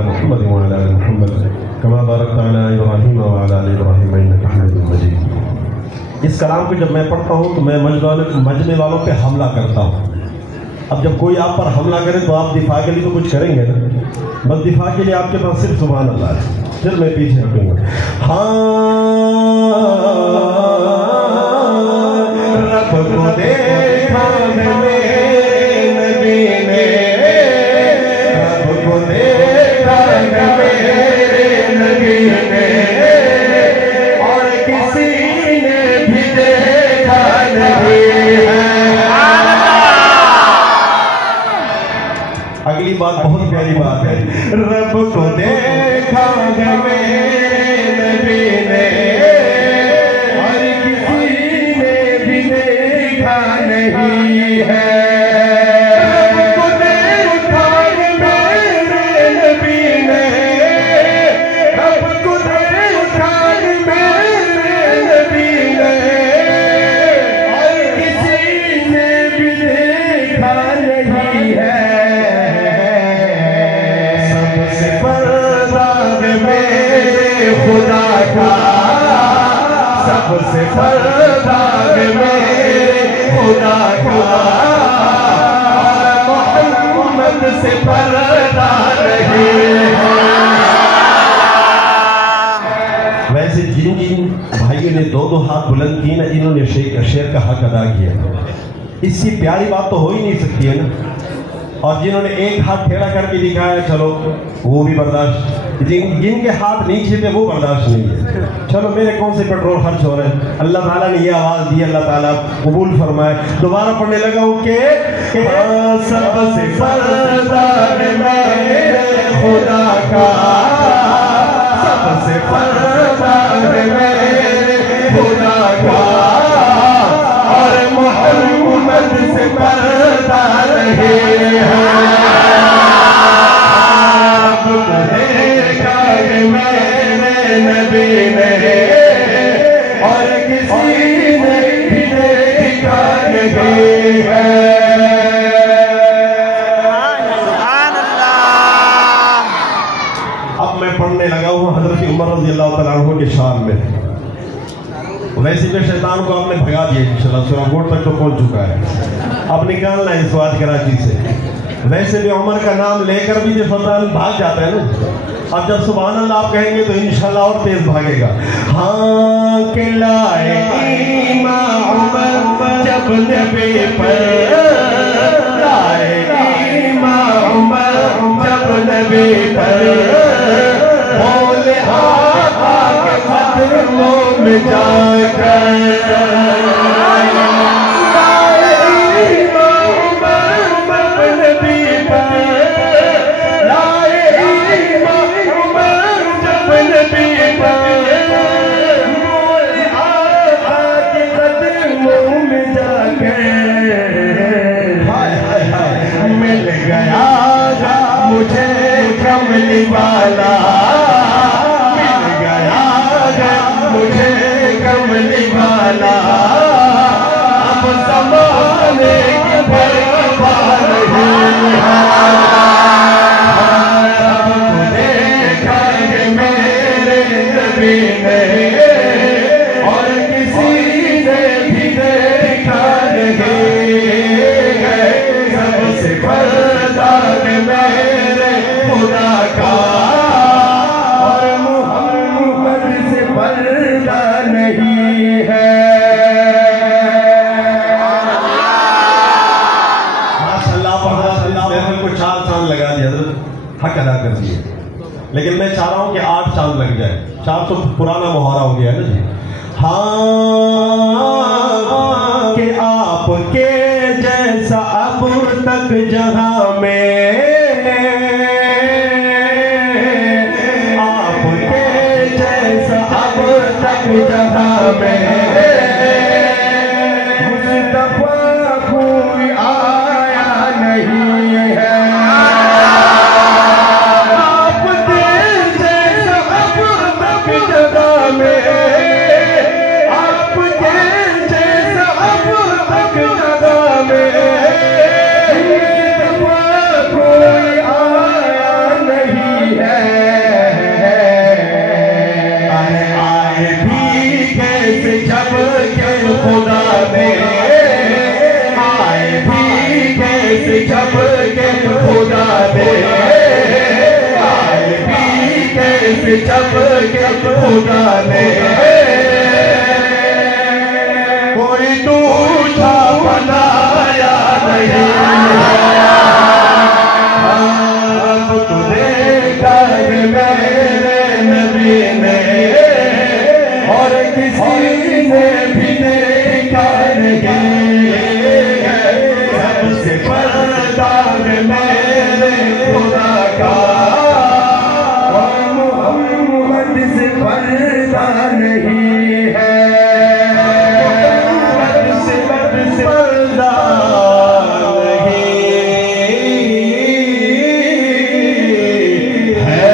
अला मुहम्मद व अला आलि मुहम्मद कमा बारकता अला इब्राहीम व अला आलि इब्राहीम इन्नका हमीदुम मजीद। इस कलाम को जब मैं पढ़ता हूँ तो मैं मजमे वालों पे हमला करता हूँ। अब जब कोई आप पर हमला करे तो आप दिफा के लिए तो कुछ करेंगे ना, बस दिफा के लिए आपके पास सिर्फ सुभान अल्लाह है, फिर मैं पीछे हटूंगा। हाँ रब को देखा मेरे नबी ने, रब को देखा मेरे नबी ने, और किसी ने भी देखा नहीं है। अगली बात बहुत प्यारी बात है, रब को देखा मेरे नबी ने, और किसी ने भी देखा नहीं है। रब को देखा मेरे नबी ने, रब को देखा मेरे नबी ने, और किसी ने भी देखा नहीं है। खुदा का सबसे फरदाग मेरे खुदा का, मोहम्मद से पर्दा नहीं है। वैसे जिन जिन भाइयों ने दो हाथ बुलंद किए ना, इन्होंने शेर का हक अदा किया। इससे प्यारी बात तो हो ही नहीं सकती है ना। और जिन्होंने एक हाथ टेढ़ा करके दिखाया, चलो वो भी बर्दाश्त, जिनके हाथ नीचे थे वो बर्दाश्त नहीं है। चलो मेरे कौन से पेट्रोल खर्च हो रहे हैं, अल्लाह ताला ने ये आवाज दी, अल्लाह ताला कबूल फरमाए। दोबारा पढ़ने लगा हूँ कि सबसे फरदार मेरे खुदा का, सबसे फरदार मेरे खुदा का, और मोहम्मद से पर्दा नहीं है। मेरे नबी ने, और किसी ने भी देखा नहीं है। अब मैं पढ़ने लगा हूँ हजरत उमर रज़ियल्लाहु तआला अन्हु के शान में। वैसे भी शैतान को आपने भगा दिया इंशाअल्लाह, सुरंगोट तक तो पहुंच चुका है, अब निकालना है इस बात कराची से। वैसे भी उमर का नाम लेकर भी जो शैतान भाग जाता है ना, अब जब सुभान अल्लाह आप कहेंगे तो इंशाअल्लाह और तेज भागेगा। हाँ के लाए ईमान उमर जब नबी पर, लाए ईमान उमर जब नबी पर, बोले आका के कदमों में जाकर, मुझे कमली वाला मिल गया, मुझे कमली वाला, अब ज़माने की परवाह नहीं है। रब को देखा मेरे नबी ने, और किसी ने भी देखा नहीं है। सबसे फरदाग मेरे खुदा का, और मोहम्मद से पर्दा नहीं है। माशाअल्लाह को 4 चांद लगा दिया, हक अदा कर दिए। लेकिन मैं चाह रहा हूँ कि 8 चांद लग जाए। 4 तो पुराना मुहारा हो गया है ना जी। हाँ कि आपके जैसा अब तक जहां में, आपके जैसा अब तक जहां में, मुस्तफा कोई आया नहीं है। आपके जैसा अब तक जगह में, आपके जैसा अब तक जगह में, जब के खुदा ने कोई दूजा बनाया नहीं, अब तो देखा है मेरे नबी ने और किसी ने भी देखा नहीं, सबसे पर्दा है मेरे खुदा का और मोहम्मद से पर्दा नहीं है, से पर्दा नहीं है।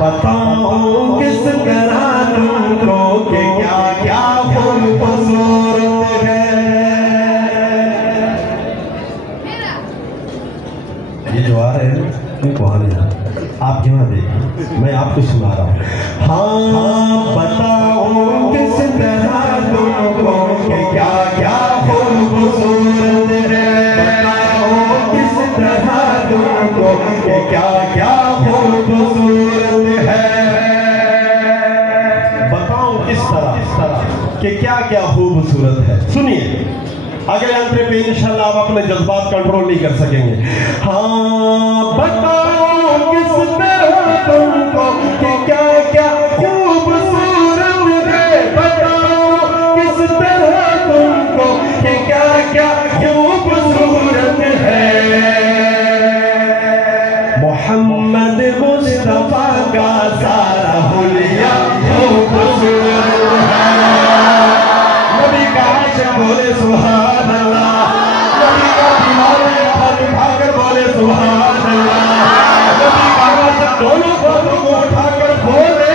बताओ किस तरह तुमको कि क्या क्या खूबसूरत है। ये जो आ रहे हैं उनको आने आप यहाँ देखिए, मैं आपको सुना रहा हूँ। हाँ बताओ किस तरह तुमको कि क्या क्या खूबसूरत है, बताओ किस तरह तुमको कि क्या क्या खूबसूरत है, बताओ किस तरह कि क्या क्या खूबसूरत है। सुनिए अगले अंतरे पे इंशाल्लाह आप अपने जज्बात कंट्रोल नहीं कर सकेंगे। हाँ बताओ किस तरह तुमको कि क्या क्या खूबसूरत है, बताओ किस तरह तुमको कि क्या क्या खूबसूरत है। मोहम्मद मुस्तफा का सारा हुलिया खूबसूरत है। नबी का आशिक बोले सुभान अल्लाह, नबी का दीवाने हाथ उठाकर बोले सुभान अल्लाह, नबी का आशिक दोनों हाथों को उठाकर बोले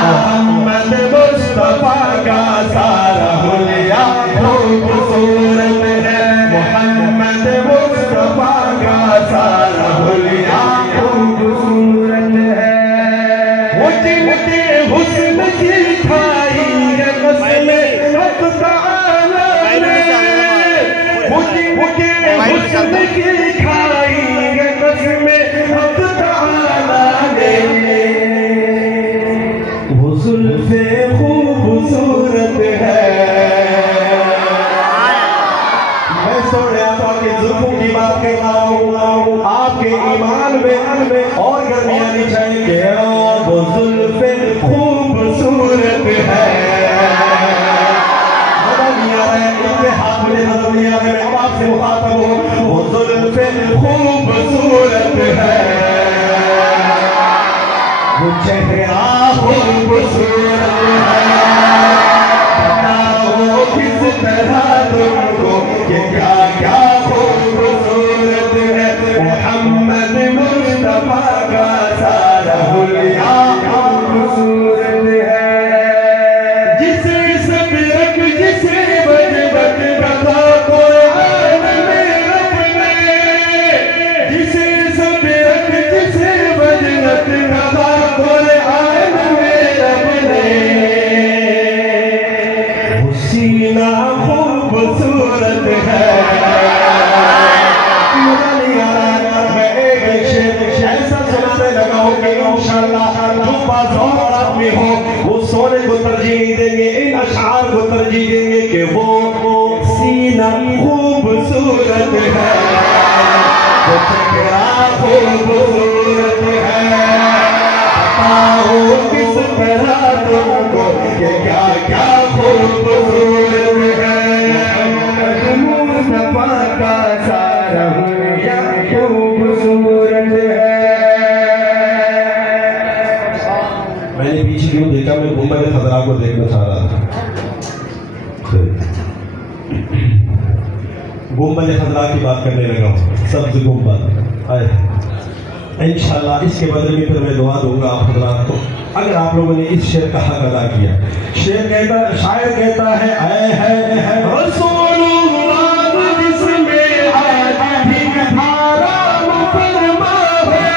मोहम्मद मुस्तफा का सारा हुलिया खूबसूरत है, मोहम्मद मुस्तफा का सारा हुलिया खूबसूरत है। वो जिनके हुस्न की खाई है कसमें हक ताला ने, वो जिनके हुस्न की खाई है कसमें हक ताला ने, वो जुल्फे खूबसूरत है। मैं सोने आपके जुल्फों की बात कर रहा हूँ, आपके ईमान में और गर्मी आनी चाहिए। वो जुल्फे खूबसूरत है, हाथ में नजर नहीं आ रहे, मैं आपसे मुखातब हूँ। वो जुल्फे खूबसूरत है, वो चेहरा खूबसूरत है, बताओ किस तरह तुमको कि क्या क्या खूबसूरत है। मोहम्मद मुस्तफा का सारा हुलिया खूबसूरत है। जिसे सब रख जिसे बजबत रखा कुरान में रब ने, जिसे सब रख जिसे बजबत रखा कुरान में रब ने, वो सीना खूबसूरत है। मैं एक शेर ऐसा सुनाने लगा हूँ कि इंशाअल्लाह जो बाज़ौर आदमी हो वो सोने को तरजीह नहीं देंगे, इन अशआर को तरजीह देंगे कि वो सीना खूबसूरत है, वो चेहरा खूबसूरत है, बताओ किस तरह तुमको कि क्या क्या खूबसूरत है। मुस्तफा का सारा हुलिया खूबसूरत है। मैंने पीछे क्यों देखा, मैं गुंबद खतरा को देखना चाह रहा था। गुंबद खतरा की बात करने लगा हूँ, सब्ज गुंबद आए। इंशाअल्लाह इसके बदले में फिर मैं दुआ दूंगा आप हजरात को, अगर आप लोगों ने इस शेर का हक अदा किया। शेर कहता, शायर कहता है, ऐ है रसूलुल्लाह जिसमें आदि धारा मुफरमा है,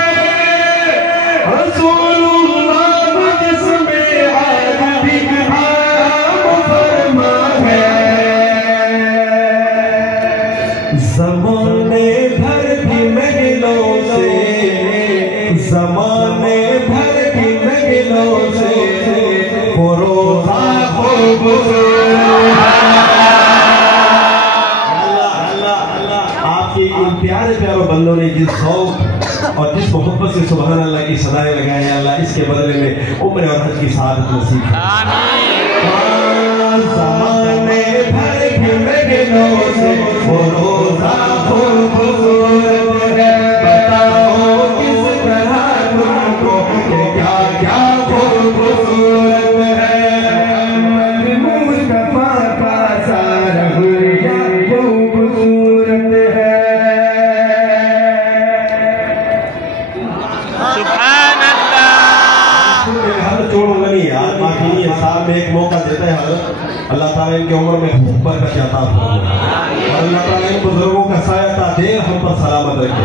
रसूलुल्लाह जिसमें आदि धारा मुफरमा है, ज़माने भर ज़माने भर की नगलों से फ़िरोज़ा खूबसूरत आपके इन प्यारे प्यारे बंदों ने जिस शौक और जिस मोहब्बत से सुभान अल्लाह की सदाएं लगाई अल्लाह इसके बदले में उम्र और हज की सआदत नसीब ज़माने भर की नगलों से फ़िरोज़ा खूबसूरत है बताओ किस तरह तुमको क्या क्या खूबसूरत है मुस्तफा का सारा हुलिया खूबसूरत है सुभान अल्लाह। हर छोड़ूंगा नहीं यार माफी नहीं है साल में एक मौका देता है हर अल्लाह ताला इनकी उम्र में खूब बरकत अता फरमाए और अल्लाह ताला इन बुजुर्गों का साया दे हम पर सलामत रखे।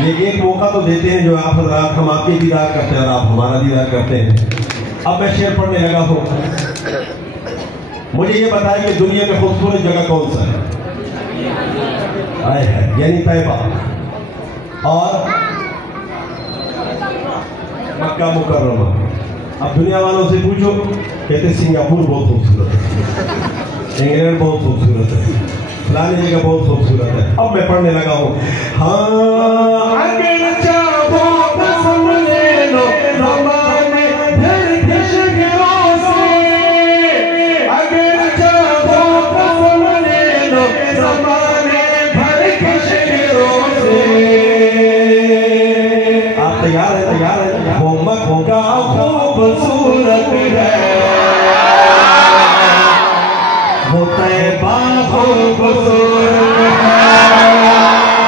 ये एक मौका तो देते हैं जो आप हज़रात हम आपके दीदार करते हैं और आप हमारा दीदार करते हैं। अब मैं शेर पढ़ने लगा हूँ। मुझे ये बताया कि दुनिया में खूबसूरत जगह कौन सा है यानी तैयबा और मक्का मुकर्रमा। अब दुनिया वालों से पूछो कहते सिंगापुर बहुत खूबसूरत है इंग्लैंड बहुत खूबसूरत है फलानी जगह बहुत खूबसूरत है। अब मैं पढ़ने लगा हूँ हाँ अगर चाहो तो समझ लो ज़माने भर के शिकरों से अगर चाहो तो समझ लो ज़माने भर के शिकरों से। आप तैयार है वो मक्का खूबसूरत है वो तैयबा खूबसूरत है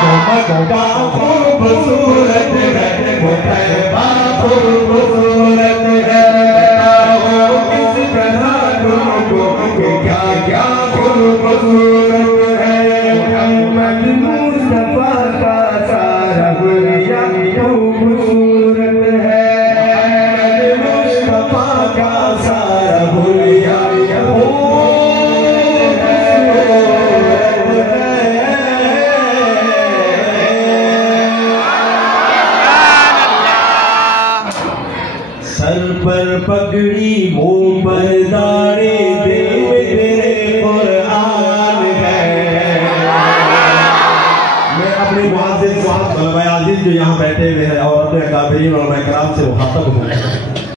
वो मक्का खूबसूरत है वो तैयबा खूबसूरत है बताओ किस तरह तुमको क्या क्या खूबसूरत है मोहम्मद मुस्तफा का सारा हुलिया खूबसूरत है मुस्तफा का सारा हुलिया सर पर पगड़ी मुंह पर दाढ़ी दिल में तेरे कुरान है। मैं अपने मुआज़िज़ जो यहाँ बैठे हुए हैं और अपने काबिरीन और मैं कराम से मुखातब हूँ